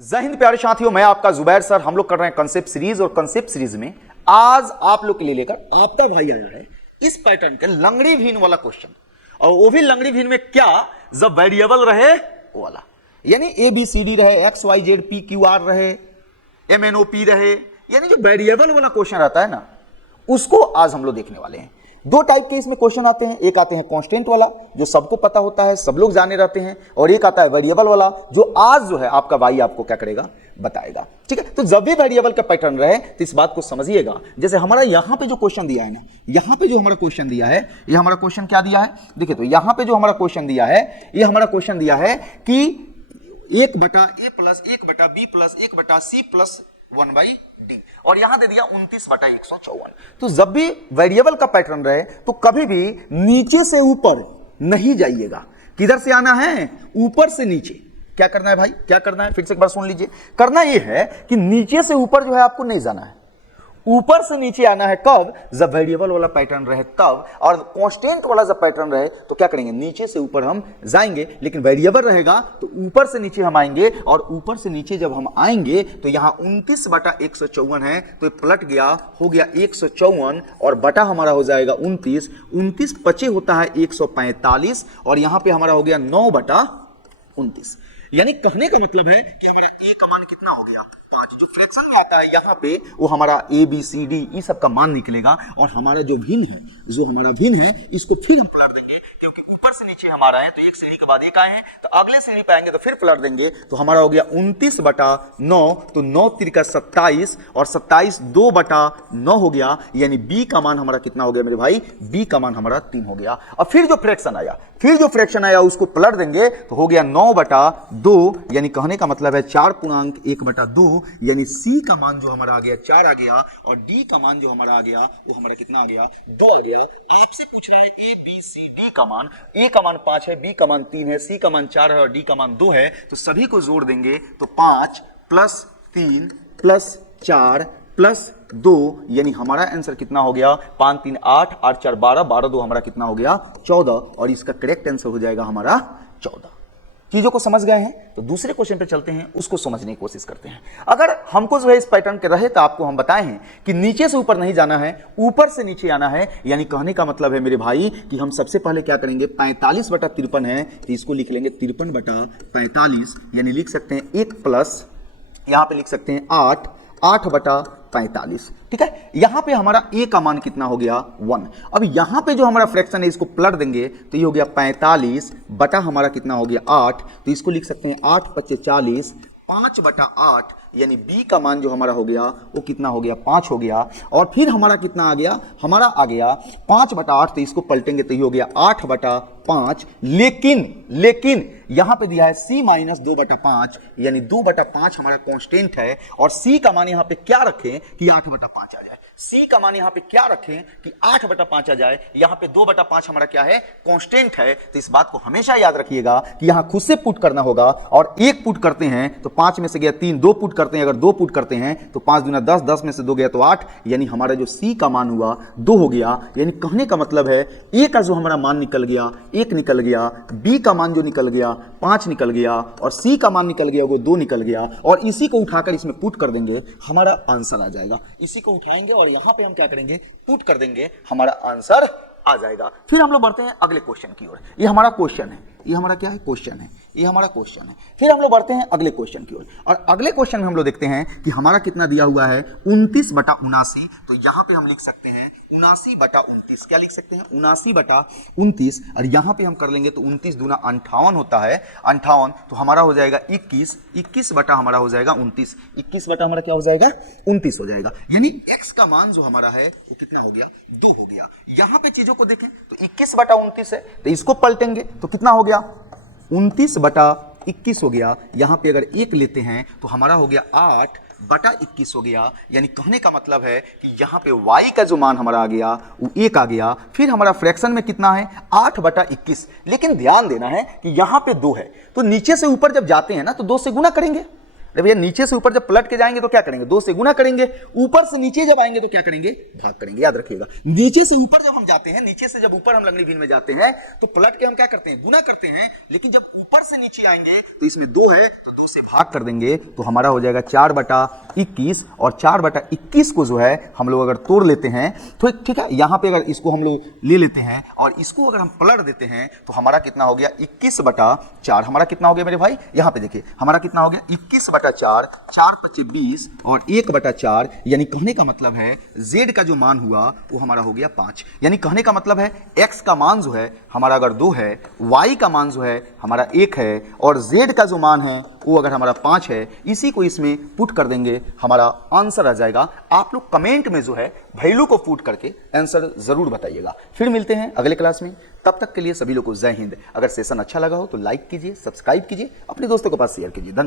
जय हिंद प्यारे साथियों, मैं आपका जुबैर सर। हम लोग कर रहे हैं कंसेप्ट सीरीज और कंसेप्ट सीरीज में आज आप लोग के लिए लेकर आपका भाई आया है इस पैटर्न के लंगड़ी भीन वाला क्वेश्चन। और वो भी लंगड़ी भीन में क्या, जब वेरिएबल रहे वो वाला, यानी ए बी सी डी रहे, X Y Z P Q R रहे, एम एन ओ पी रहे, यानी जो वेरिएबल वाला क्वेश्चन रहता है ना, उसको आज हम लोग देखने वाले हैं। दो टाइप के इसमें क्वेश्चन आते हैं, एक आते हैं कांस्टेंट वाला जो सबको पता होता है, सब लोग जाने रहते हैं, और एक आता है वेरिएबल वाला जो आज जो है आपका भाई आपको क्या करेगा, बताएगा। ठीक है, तो जब भी वेरिएबल का पैटर्न रहे तो इस बात को समझिएगा। जैसे हमारा यहां पे जो क्वेश्चन दिया है ना, यहां पे जो हमारा क्वेश्चन दिया है, ये हमारा क्वेश्चन क्या दिया है, देखिए तो यहां पे जो हमारा क्वेश्चन दिया है, ये हमारा क्वेश्चन दिया है कि 1/a plus 1/b plus 1/c plus 1/d, और यहां दे दिया 29/154। तो जब भी वेरिएबल का पैटर्न रहे तो कभी भी नीचे से ऊपर नहीं जाइएगा। किधर से आना है, ऊपर से नीचे। क्या करना है भाई, क्या करना है, फिर से एक बार सुन लीजिए। करना यह है कि नीचे से ऊपर जो है आपको नहीं जाना है, ऊपर से नीचे आना है। कब, जब वेरिएबल वाला पैटर्न रहे तब, और कांस्टेंट वाला जब पैटर्न रहे तो क्या करेंगे, नीचे से ऊपर हम जाएंगे, लेकिन वेरिएबल रहेगा तो ऊपर से नीचे हम आएंगे। और ऊपर से नीचे जब हम आएंगे तो यहां 29/154 है, तो पलट गया, हो गया 154, और बटा हमारा हो जाएगा 29। 29 पचे होता है 145, और यहां पे हमारा हो गया 9/29। यानी कहने का मतलब है कि हमारा ए का मान कितना हो गया, 5। जो फ्रैक्शन में आता है यहां पे वो हमारा ए बी सी डी ई सब का मान निकलेगा, और हमारा जो भिन्न है, जो हमारा भिन्न है, इसको फिर हम पलट देंगे, क्योंकि ऊपर से नीचे हमारा है तो एक सीढ़ी के बाद एक आए हैं, तो अगले सीढ़ी पे आएंगे तो फिर पलट देंगे, तो हमारा हो गया 29/9, तो 9 तिरका 27, और 27 2/9 हो गया, यानी बी का मान हमारा कितना हो गया मेरे भाई, बी का मान हमारा 3 हो गया। और फिर जो फ्रैक्शन आया उसको पलट देंगे तो हो गया 9/2, यानी कहने का मतलब है 4.1/2, यानी सी का मान जो हमारा आ गया 4 आ गया, और डी का मान जो हमारा आ गया वो हमारा कितना आ गया, 2 आ गया। आपसे पूछ रहे हैं ए बी सी डी का मान, ए का मान 5 है, बी का मान 3 है, सी का मान 4 है, और डी का मान 2 है, तो सभी को जोड़ देंगे तो 5 + 3 + 4 + 2, यानी हमारा आंसर कितना हो गया, 5 3 8 8 4 12 12 2 हमारा कितना हो गया 14, और इसका करेक्ट आंसर हो जाएगा हमारा 14। चीजों को समझ गए हैं, तो दूसरे क्वेश्चन पे चलते हैं, उसको समझने की कोशिश करते हैं। अगर हमको जो है इस पैटर्न के रहे तो आपको हम बताए हैं कि नीचे से ऊपर नहीं जाना है, ऊपर से नीचे आना है। यानी कहने का मतलब है मेरे भाई कि हम सबसे पहले क्या करेंगे, 45/53 है तो इसको लिख लेंगे 53/45, यानी लिख सकते हैं 1 प्लस, यहां पे लिख सकते हैं 8/45। ठीक है, यहां पे हमारा ए का मान कितना हो गया, 1। अब यहां पे जो हमारा फ्रैक्शन है इसको पलट देंगे तो ये हो गया 45 बटा हमारा कितना हो गया 8, तो इसको लिख सकते हैं 8 × 5 = 40, 5/8, यानी बी का मान जो हमारा हो गया वो कितना हो गया, 5 हो गया। और फिर हमारा कितना आ गया, हमारा आ गया 5/8, तो इसको पलटेंगे तो ये हो गया 8/5, लेकिन यहां पे दिया है c - 2/5, यानी 2/5 हमारा कांस्टेंट है, और c का मान यहां पे क्या रखें कि 8/5 आ जाए। c का मान यहां पे क्या रखें कि 8/5 आ जाए, यहां पे 2/5 हमारा क्या है, कांस्टेंट है। तो इस बात को हमेशा याद रखिएगा कि यहां खुद से पुट करना होगा, और 1 पुट करते हैं तो 5 में से गया 3, 2 पुट करते हैं, अगर 2 पुट करते हैं तो 5 दूना 10, 10 में से 2 गया तो 8, यानी हमारा जो c का मान हुआ 2 हो गया। यानी कहने का मतलब है a का जो हमारा मान निकल गया 1 निकल गया, b का मान जो निकल गया 5 निकल गया, और c का मान निकल गया वो 2 निकल गया, और इसी को उठाकर इसमें पुट कर देंगे, हमारा आंसर आ जाएगा। इसी को उठाएंगे और यहां पे हम क्या करेंगे, पुट कर देंगे, हमारा आंसर आ जाएगा। फिर हम लोग बढ़ते हैं अगले क्वेश्चन की ओर। ये हमारा क्वेश्चन है, ये हमारा क्या है, क्वेश्चन है, ये हमारा क्वेश्चन है। फिर हम लोग बढ़ते हैं अगले क्वेश्चन की ओर, और अगले क्वेश्चन में हम लोग देखते हैं कि हमारा कितना दिया हुआ है, 29/79, तो यहां पे हम लिख सकते हैं 79/29। क्या लिख सकते हैं, 79/29, और यहां पे हम कर लेंगे तो 29 दूना 58 होता है, 58, तो हमारा हो जाएगा 21 बटा हमारा हो जाएगा 29, 21 बटा हमारा क्या हो जाएगा, 29 हो जाएगा। यानी x का मान जो हमारा है वो कितना हो गया, 2 हो गया। यहां पे चीजों को देखें तो 21/29 है, तो इसको पलटेंगे तो कितना हो गया, 29/21 हो गया। यहां पे अगर 1 लेते हैं तो हमारा हो गया 8/21 हो गया। यानी कहने का मतलब है कि यहां पे y का जो मान हमारा आ गया वो 1 आ गया। फिर हमारा फ्रैक्शन में कितना है, 8/21, लेकिन ध्यान देना है कि यहां पे 2 है, तो नीचे से ऊपर जब जाते हैं ना तो 2 से गुना करेंगे, अरे भैया नीचे से ऊपर जब पलट के जाएंगे तो क्या करेंगे, 2 से गुना करेंगे, ऊपर से नीचे जब आएंगे तो क्या करेंगे, भाग करेंगे। याद रखिएगा, नीचे से ऊपर जब हम जाते हैं, नीचे से जब ऊपर हम लंगड़ी भिन्न में जाते हैं तो पलट के हम क्या करते हैं, गुना करते हैं, लेकिन जब ऊपर से नीचे आएंगे तो इसमें 2 है तो 2 से भाग कर देंगे तो हमारा हो जाएगा 4/21, और 4/21 को जो है हम लोग अगर तोड़ लेते हैं तो ठीक है, यहां पे अगर इसको हम लोग ले लेते हैं और इसको अगर हम पलट देते हैं तो हमारा कितना हो गया, 21/4। हमारा कितना हो गया मेरे भाई, यहां पे देखिए हमारा कितना हो गया, 21/4, 4×5 = 20 और 1/4, यानी कहने का मतलब है z का जो मान हुआ वो हमारा हो गया 5। यानी कहने का मतलब है x का मान जो है हमारा अगर 2 है, y का मान जो है हमारा 1 है और z का जो मान है वो अगर हमारा 5 है, इसी को इसमें पुट कर देंगे, हमारा आंसर आ जाएगा। आप लोग कमेंट में जो है वैल्यू को पुट करके आंसर जरूर बताइएगा। फिर मिलते हैं अगले क्लास में, तब तक के लिए सभी लोगों को जय हिंद। अगर सेशन अच्छा लगा हो तो लाइक कीजिए, सब्सक्राइब कीजिए, अपने दोस्तों के पास शेयर कीजिए। धन्यवाद।